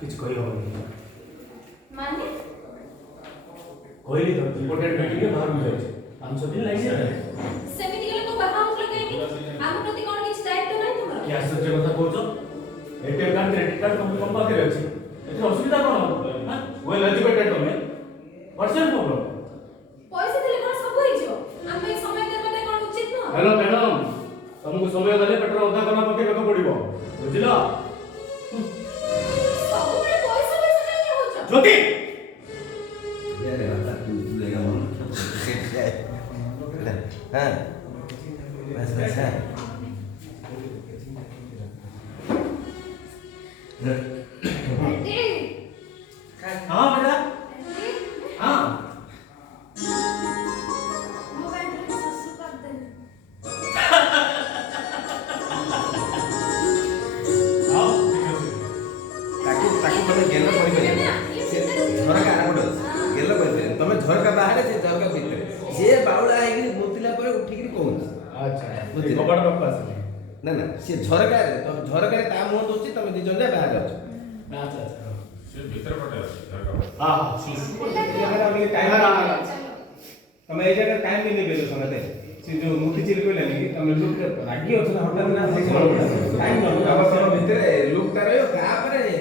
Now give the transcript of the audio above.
किछ कहि होबनी माने कहली तो इम्पोर्टेंट मीटिंग में बाहर जाय छै हम सब दिन लाइन रे सेमिति गेले तो बाहा उठलो केनी आम प्रति कोन किछ दायित्व नै तुमरो कि आश्चर्य କଥା कहछ एटीएम कार्ड क्रेडिट कार्ड कम पाखे अछि एठी असुविधा कोन हां वेल एजुकेटेड तमे व्हाट्स योर प्रॉब्लम पैसा देले कोन सब होई जो हम एक समय देबे कोन उचित न हेलो मैडम तुमको समय देले पेट्रोल उठा करना पके पड़िबो बुझिलो सब बड़े पैसा पैसा नै हो छ ज्योति ये रे बाबा तू लेगा मन हां बस बस हां आंटी हां बेटा हां मोबाइल में ससु कर दे हां ताकि तमे गेलो करि परिबे से झरका आगोड गेलो करि परिबे तमे झरका बाहर से झरका भीतर जे बाउला आइकि मुतिला पर उठिकि कहू अच्छा कबाड़ बापा से ना ना से झरका तो झरका ता मुह दोची तमे दी जन जा बाहर अछ अच्छा अच्छा से भीतर पटे अछि झरका हां हां ये टाइम तमे ए जगह टाइम भी नहीं बेलो समझते से जो मुठी चिल कोइला नहीं तमे लोग रागी होछ ना हटात ना टाइम न अब सब भीतर लुक करे का परे